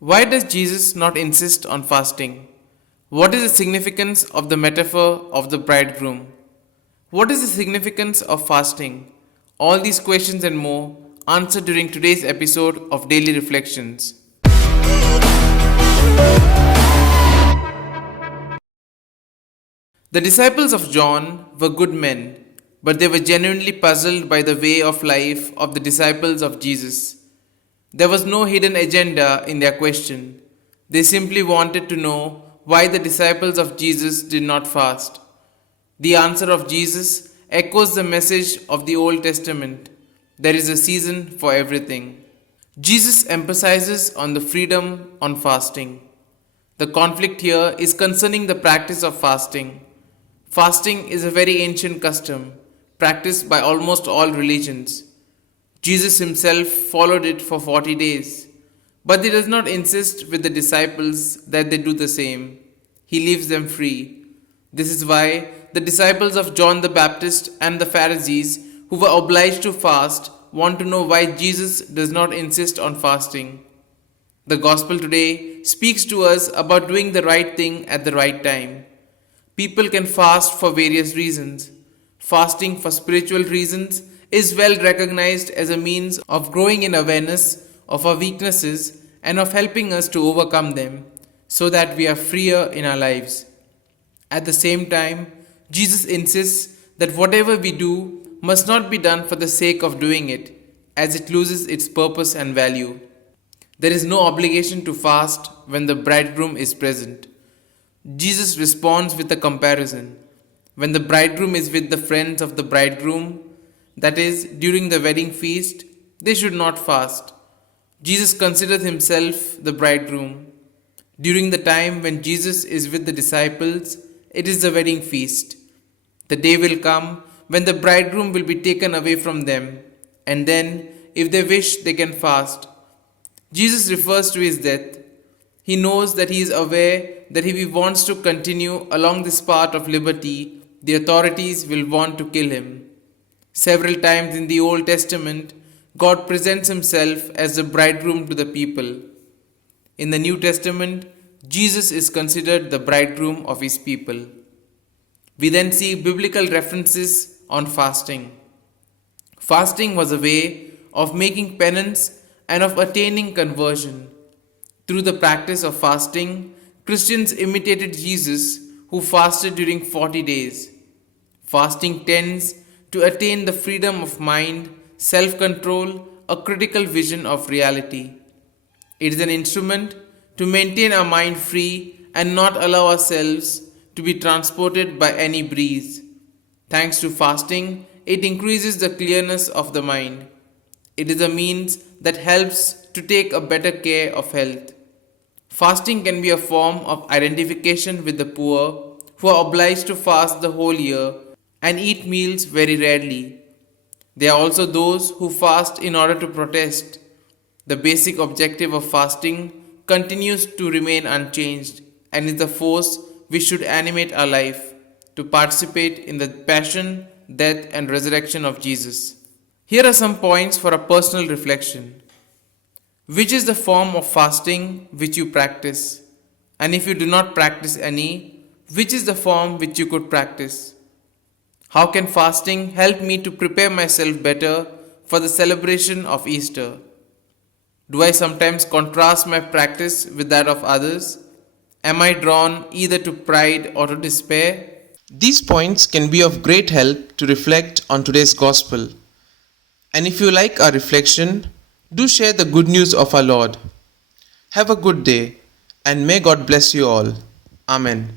Why does Jesus not insist on fasting? What is the significance of the metaphor of the bridegroom? What is the significance of fasting? All these questions and more answered during today's episode of Daily Reflections. The disciples of John were good men, but they were genuinely puzzled by the way of life of the disciples of Jesus. There was no hidden agenda in their question. They simply wanted to know why the disciples of Jesus did not fast. The answer of Jesus echoes the message of the Old Testament. There is a season for everything. Jesus emphasizes on the freedom on fasting. The conflict here is concerning the practice of fasting. Fasting is a very ancient custom, practiced by almost all religions. Jesus himself followed it for 40 days, but he does not insist with the disciples that they do the same. He leaves them free. This is why the disciples of John the Baptist and the Pharisees, who were obliged to fast, want to know why Jesus does not insist on fasting. The gospel today speaks to us about doing the right thing at the right time. People can fast for various reasons. Fasting for spiritual reasons is well recognized as a means of growing in awareness of our weaknesses and of helping us to overcome them so that we are freer in our lives. At the same time, Jesus insists that whatever we do must not be done for the sake of doing it, as it loses its purpose and value. There is no obligation to fast when the bridegroom is present. Jesus responds with a comparison. When the bridegroom is with the friends of the bridegroom, that is, during the wedding feast, they should not fast. Jesus considers himself the bridegroom. During the time when Jesus is with the disciples, it is the wedding feast. The day will come when the bridegroom will be taken away from them, and then, if they wish, they can fast. Jesus refers to his death. He knows that he is aware that if he wants to continue along this path of liberty, the authorities will want to kill him. Several times in the Old Testament, God presents himself as the bridegroom to the people. In the New Testament, Jesus is considered the bridegroom of his people. We then see biblical references on fasting. Fasting was a way of making penance and of attaining conversion. Through the practice of fasting, Christians imitated Jesus, who fasted during 40 days. Fasting tends to attain the freedom of mind, self-control, a critical vision of reality. It is an instrument to maintain our mind free and not allow ourselves to be transported by any breeze. Thanks to fasting, it increases the clearness of the mind. It is a means that helps to take a better care of health. Fasting can be a form of identification with the poor who are obliged to fast the whole year and eat meals very rarely. There are also those who fast in order to protest. The basic objective of fasting continues to remain unchanged and is the force which should animate our life to participate in the passion, death, and resurrection of Jesus. Here are some points for a personal reflection. Which is the form of fasting which you practice? And if you do not practice any, which is the form which you could practice? How can fasting help me to prepare myself better for the celebration of Easter? Do I sometimes contrast my practice with that of others? Am I drawn either to pride or to despair? These points can be of great help to reflect on today's gospel. And if you like our reflection, do share the good news of our Lord. Have a good day, and may God bless you all. Amen.